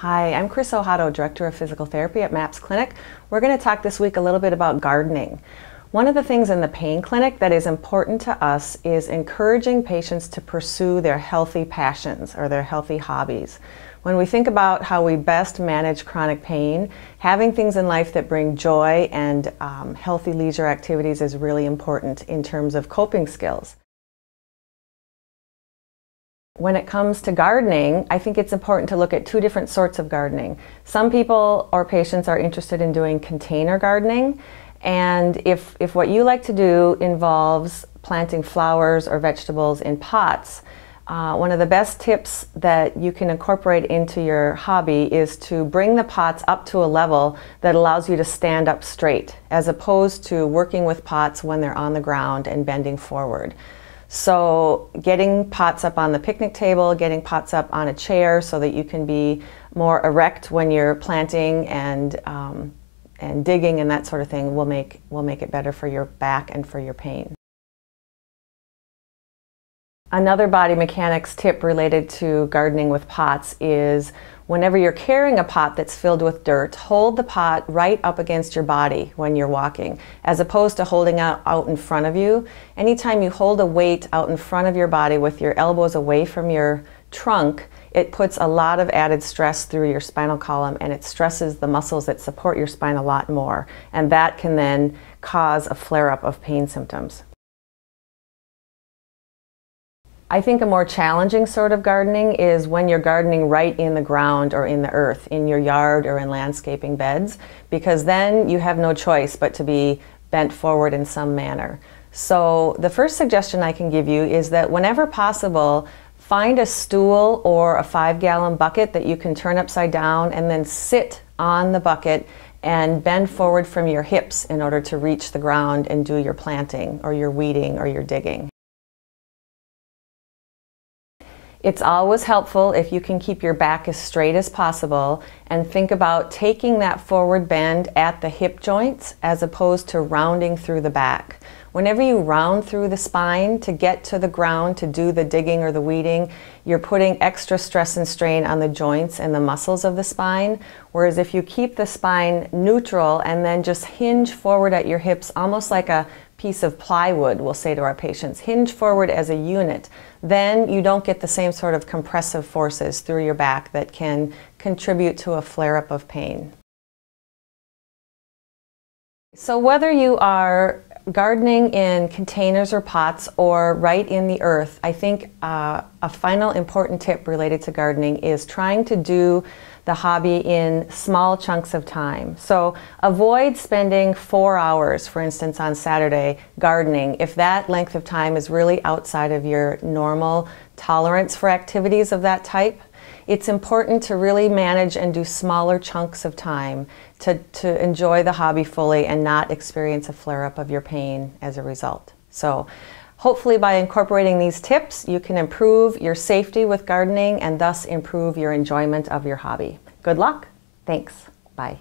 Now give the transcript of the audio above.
Hi, I'm Chris Ohado, Director of Physical Therapy at MAPS Clinic. We're going to talk this week a little bit about gardening. One of the things in the pain clinic that is important to us is encouraging patients to pursue their healthy passions or their healthy hobbies. When we think about how we best manage chronic pain, having things in life that bring joy and healthy leisure activities is really important in terms of coping skills. When it comes to gardening, I think it's important to look at two different sorts of gardening. Some people or patients are interested in doing container gardening, and if what you like to do involves planting flowers or vegetables in pots, one of the best tips that you can incorporate into your hobby is to bring the pots up to a level that allows you to stand up straight, as opposed to working with pots when they're on the ground and bending forward. So getting pots up on the picnic table, getting pots up on a chair so that you can be more erect when you're planting and digging and that sort of thing will make it better for your back and for your pain. Another body mechanics tip related to gardening with pots is whenever you're carrying a pot that's filled with dirt, hold the pot right up against your body when you're walking, as opposed to holding it out in front of you. Anytime you hold a weight out in front of your body with your elbows away from your trunk, it puts a lot of added stress through your spinal column, and it stresses the muscles that support your spine a lot more. And that can then cause a flare-up of pain symptoms. I think a more challenging sort of gardening is when you're gardening right in the ground or in the earth, in your yard or in landscaping beds, because then you have no choice but to be bent forward in some manner. So the first suggestion I can give you is that whenever possible, find a stool or a 5-gallon bucket that you can turn upside down and then sit on the bucket and bend forward from your hips in order to reach the ground and do your planting or your weeding or your digging. It's always helpful if you can keep your back as straight as possible and think about taking that forward bend at the hip joints as opposed to rounding through the back. Whenever you round through the spine to get to the ground to do the digging or the weeding, you're putting extra stress and strain on the joints and the muscles of the spine, whereas if you keep the spine neutral and then just hinge forward at your hips, almost like a piece of plywood, we'll say to our patients, hinge forward as a unit, then you don't get the same sort of compressive forces through your back that can contribute to a flare-up of pain. So whether you are gardening in containers or pots or right in the earth, I think a final important tip related to gardening is trying to do the hobby in small chunks of time. So avoid spending 4 hours, for instance, on Saturday gardening if that length of time is really outside of your normal tolerance for activities of that type. It's important to really manage and do smaller chunks of time to enjoy the hobby fully and not experience a flare-up of your pain as a result. So hopefully by incorporating these tips, you can improve your safety with gardening and thus improve your enjoyment of your hobby. Good luck. Thanks. Bye.